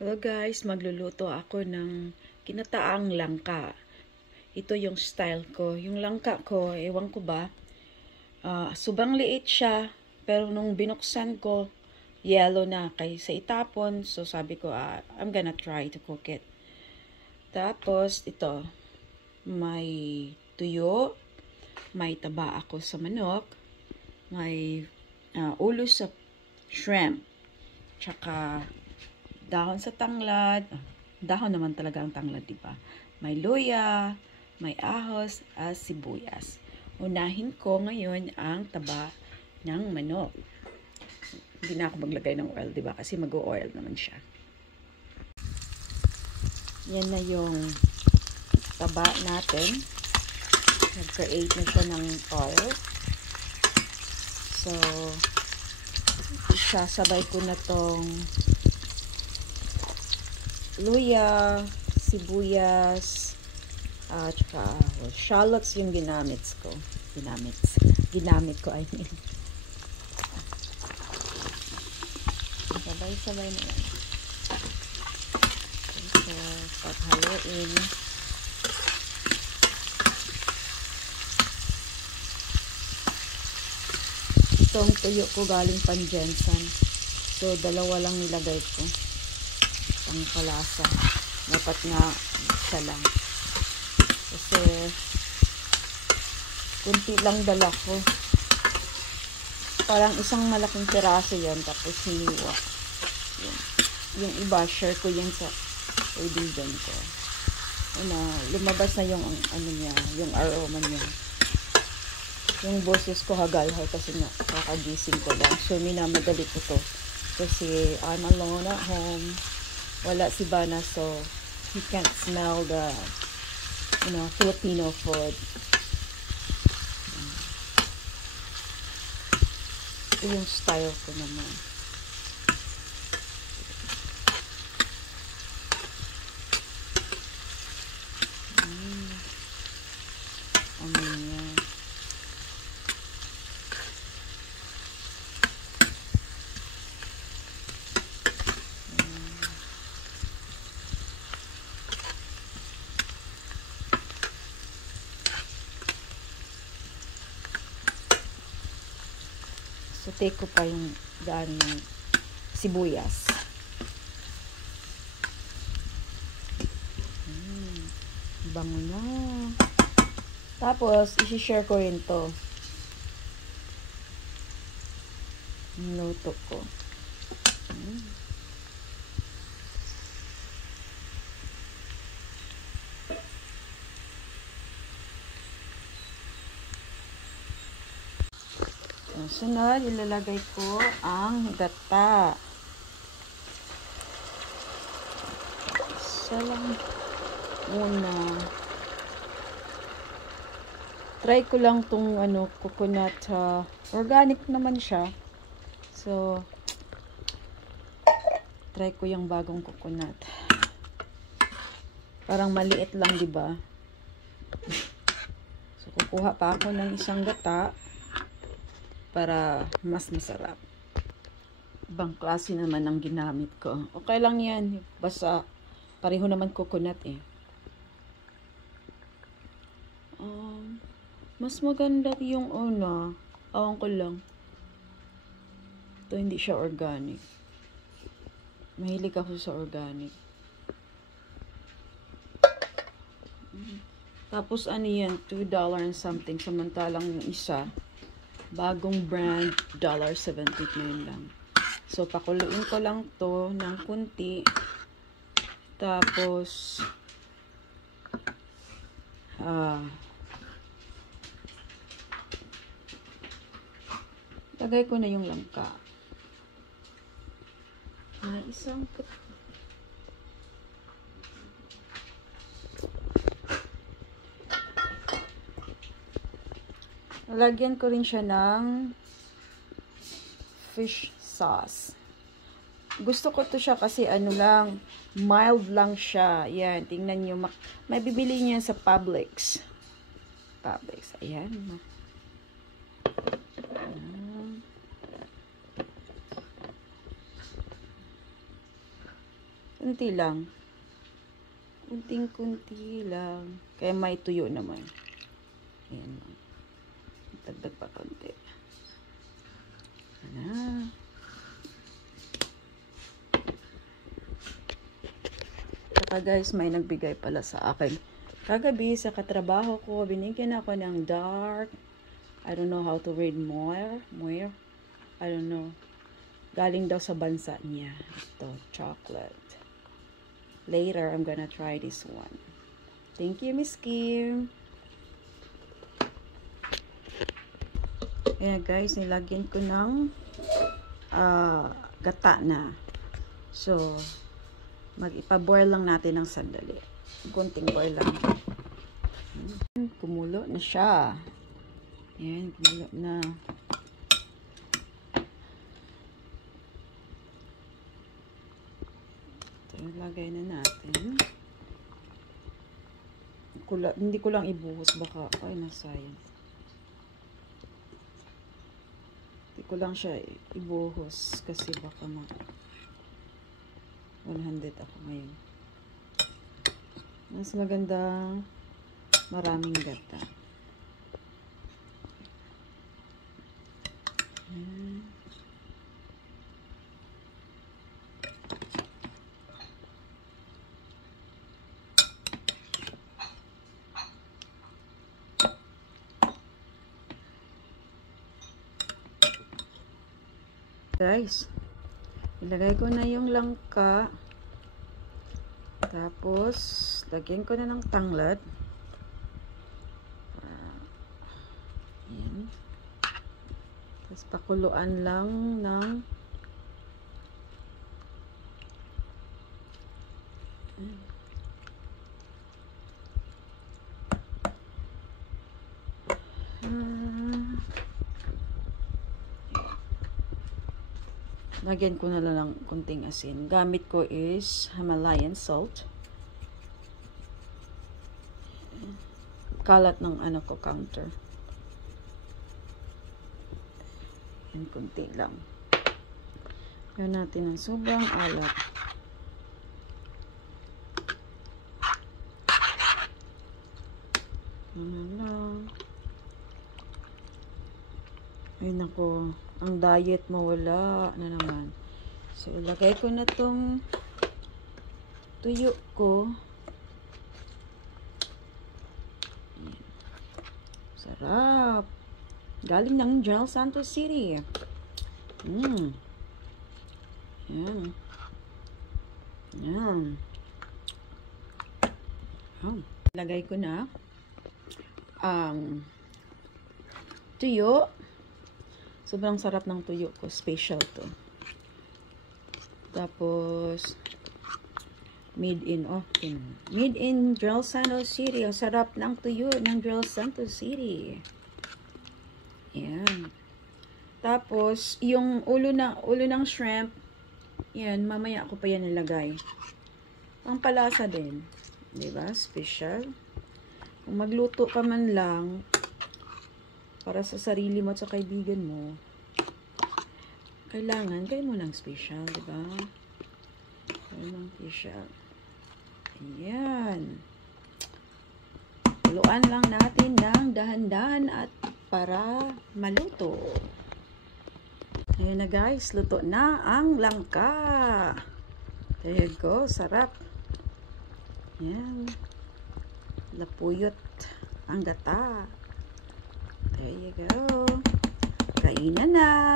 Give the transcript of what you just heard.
Hello guys, magluluto ako ng kinataang langka. Ito yung style ko. Yung langka ko, ewan ko ba, subang liit siya, pero nung binuksan ko, yellow na kaysa itapon. So sabi ko, I'm gonna try to cook it. Tapos ito, may tuyo, may taba ako sa manok, may ulo sa shrimp, tsaka dahon sa tanglad. Dahon naman talaga ang tanglad, diba? May luya, may ahos, at sibuyas. Unahin ko ngayon ang taba ng manok. Hindi na ako maglagay ng oil, diba? Kasi mag-o-oil naman siya. Yan na yung taba natin. Nag-create na siya ng oil. So, isasabay ko na tong luya, sibuyas, tsaka shallots yung ginamit ko, I mean. Sabay-sabay na yan. So, paghaluin. Itong tuyo ko galing Panjensan. So, dalawa lang nilagay ko. Ang kalasa. Dapat nga isa lang. Kasi kunti lang dala ko. Parang isang malaking piraso yan. Tapos hiniwa. Yung iba, share ko yan sa kaibigan ko. Lumabas na yung ano niya, yung aroma niya. Yung boses ko hagal-hal kasi nga kakagising ko lang. So, minamadali ko to. Kasi I'm alone at home. Wala si Bana, so he can't smell the, Filipino food. Ito yung style ko naman. Ano yan? Saute ko pa yung sibuyas. Bango na. Tapos, isi-share ko rin to. Luto ko. Sunod, ilalagay ko ang gata. Isa lang muna. Try ko lang tong coconut. Organic naman siya. So, try ko yung bagong coconut. Parang maliit lang, diba? So, kukuha pa ako ng isang gata para mas masarap. Ibang klase naman ang ginamit ko. Okay lang yan. Basta pareho naman coconut eh. Mas maganda yung awan ko lang. Ito hindi siya organic. Mahilig ako sa organic. Tapos ano yan, $2 and something. Samantalang yung isa, bagong brand, $1.79 lang. So, pakuluin ko lang to ng kunti. Tapos, lagay ko na yung langka. Isang lagyan ko rin siya ng fish sauce. Gusto ko to siya kasi mild lang siya. Yan, tingnan nyo. May bibili niya sa Publix. Ayan. Kunti lang. Kunting-kunti lang. Kaya may tuyo naman. Ayan. Dagdag pa konti. Ayan. Saka guys, may nagbigay pala sa akin. Kagabi sa katrabaho ko, binigyan ako ng dark. I don't know how to read more. I don't know. Galing daw sa bansa niya. Ito, chocolate. Later, I'm gonna try this one. Thank you, Miss Kim. Ayan guys, nilagyan ko ng gata na. So, mag-ipa-boil lang natin ng sandali. Kunting boil lang. Kumulo na siya. Ayan, kumulo na. Lagay na natin. Hindi ko lang ibuhos baka ay nasayang. Hindi ko lang siya ibuhos kasi baka 100 ako ngayon. Mas maganda maraming gata. Guys, ilagay ko na yung langka. Tapos, lagyan ko na ng tanglad. Ayan. Tapos, pakuluan lang ng lagyan ko na lang kunting asin. Gamit ko is Himalayan salt. Kalat ng ano ko counter. Yan, kunti lang. Yan natin ang sobrang alat. Ano lang. Ay nako, ang diet mawala na naman. So, ilagay ko na tong tuyo ko. Ayan. Sarap. Galing ng General Santos City. Ayan. Ayan. Ilagay ko na ang tuyo. Sobrang sarap ng tuyo ko. Special to. Tapos, made in General Santos City. Ang sarap ng tuyo ng General Santos City. Ayan. Tapos, yung ulo ng shrimp, yan, mamaya ako pa yan nilagay. Pampalasa din. Diba? Special. Kung magluto ka man lang, para sa sarili mo at sa kaibigan mo, kailangan kayo mo ng special, diba? Kayo ng special. Ayan. Haluan lang natin ng dahan-dahan at para maluto. Ayan na guys, luto na ang langka. There you go, sarap. Ayan. Lapuyot ang gata. There you go. Kainan na.